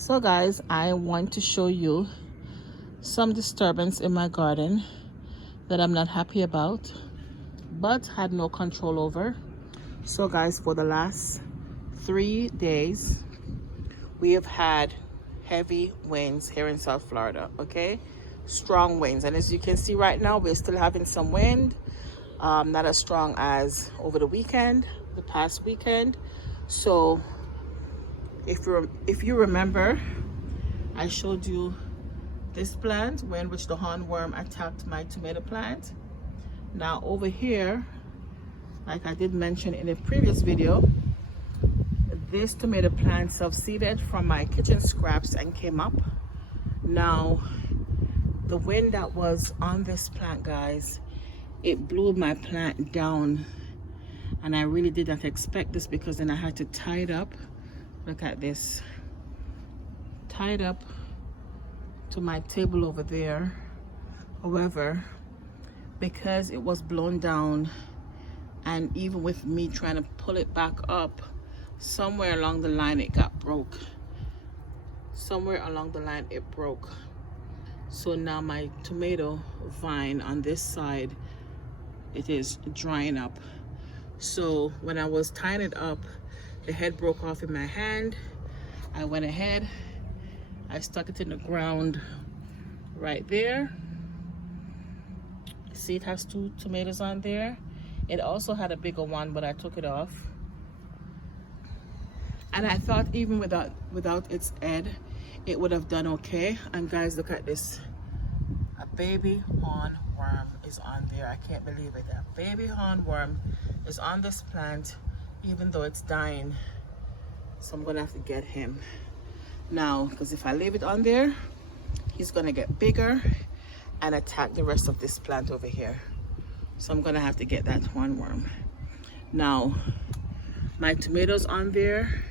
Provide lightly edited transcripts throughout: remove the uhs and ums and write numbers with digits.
So guys, I want to show you some disturbance in my garden that I'm not happy about, but had no control over. So guys, for the last 3 days, we have had heavy winds here in South Florida, okay? Strong winds. And as you can see right now, we're still having some wind. Not as strong as over the weekend, the past weekend. So if you remember, I showed you this plant when which the hornworm attacked my tomato plant. Now over here, like I did mention in a previous video, this tomato plant self-seeded from my kitchen scraps and came up. Now the wind that was on this plant, guys, it blew my plant down, and I really did not expect this, because then I had to tie it up. Look at this, tied up to my table over there. However, because it was blown down, and even with me trying to pull it back up, somewhere along the line it got broke. Somewhere along the line it broke. So now my tomato vine on this side, it is drying up. So when I was tying it up, the head broke off in my hand. I went ahead, I stuck it in the ground right there. See, it has 2 tomatoes on there. It also had a bigger one, but I took it off. And I thought even without its head, it would have done okay. And guys, look at this. A baby hornworm is on there. I can't believe it. A baby hornworm is on this plant, even though it's dying. So I'm gonna have to get him now, because if I leave it on there, he's gonna get bigger and attack the rest of this plant over here. So I'm gonna have to get that hornworm. Now my tomatoes on there,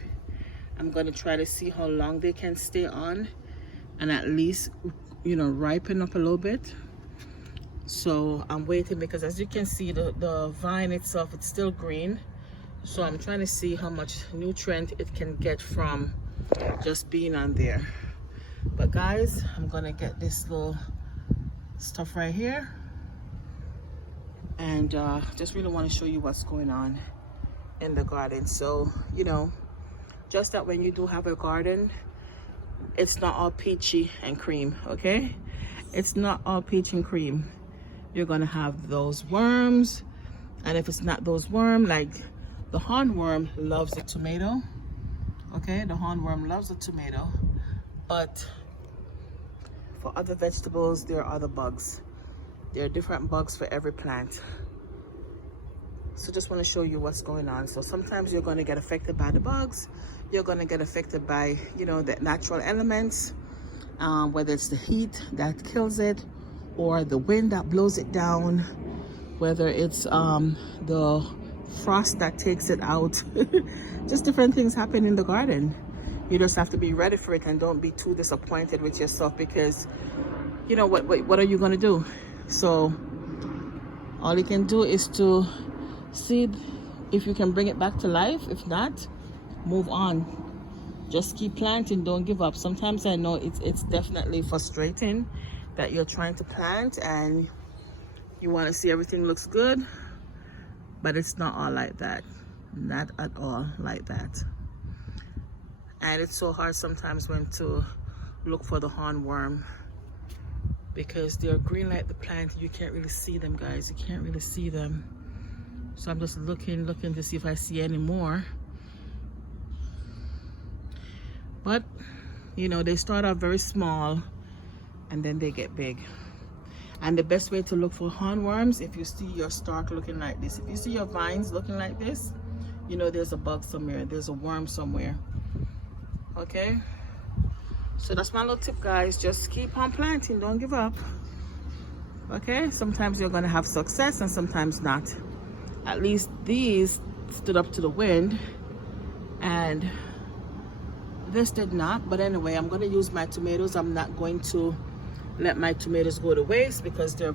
I'm gonna try to see how long they can stay on and at least, you know, ripen up a little bit. So I'm waiting, because as you can see, the vine itself, it's still green. So I'm trying to see how much nutrient it can get from just being on there. But guys, I'm gonna get this little stuff right here, and just really want to show you what's going on in the garden. So, you know, just that when you do have a garden, it's not all peachy and cream, okay? It's not all peach and cream. You're gonna have those worms, and if it's not those worms, like the hornworm loves the tomato, okay? The hornworm loves the tomato, but for other vegetables, there are other bugs. There are different bugs for every plant. So just want to show you what's going on. So sometimes you're going to get affected by the bugs. You're going to get affected by, you know, the natural elements, whether it's the heat that kills it or the wind that blows it down, whether it's the frost that takes it out. Just different things happen in the garden. You just have to be ready for it, and don't be too disappointed with yourself, because you know what are you going to do? So all you can do is to see if you can bring it back to life. If not, move on. Just keep planting, don't give up. Sometimes I know it's definitely frustrating that you're trying to plant and you want to see everything looks good, but it's not all like that. Not at all like that. And it's so hard sometimes when to look for the hornworm, because they're green like the plant. You can't really see them, guys. You can't really see them. So I'm just looking to see if I see any more. But you know, they start out very small and then they get big. And the best way to look for hornworms, if you see your stalk looking like this, if you see your vines looking like this, you know there's a bug somewhere, there's a worm somewhere. Okay, so that's my little tip, guys. Just keep on planting, don't give up. Okay, sometimes you're gonna have success and sometimes not. At least these stood up to the wind, and this did not. But anyway, I'm going to use my tomatoes. I'm not going to let my tomatoes go to waste, because they're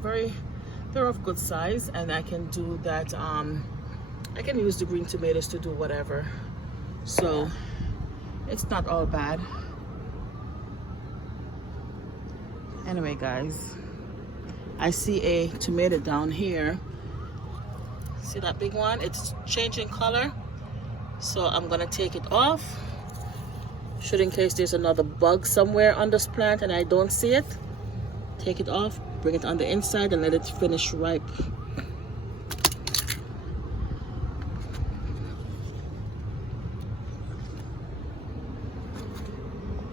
of good size, and I can do that. I can use the green tomatoes to do whatever. So it's not all bad. Anyway, guys, I see a tomato down here. See that big one? It's changing color. So I'm gonna take it off. Should in case there's another bug somewhere on this plant and I don't see it. Take it off, bring it on the inside and let it finish ripe.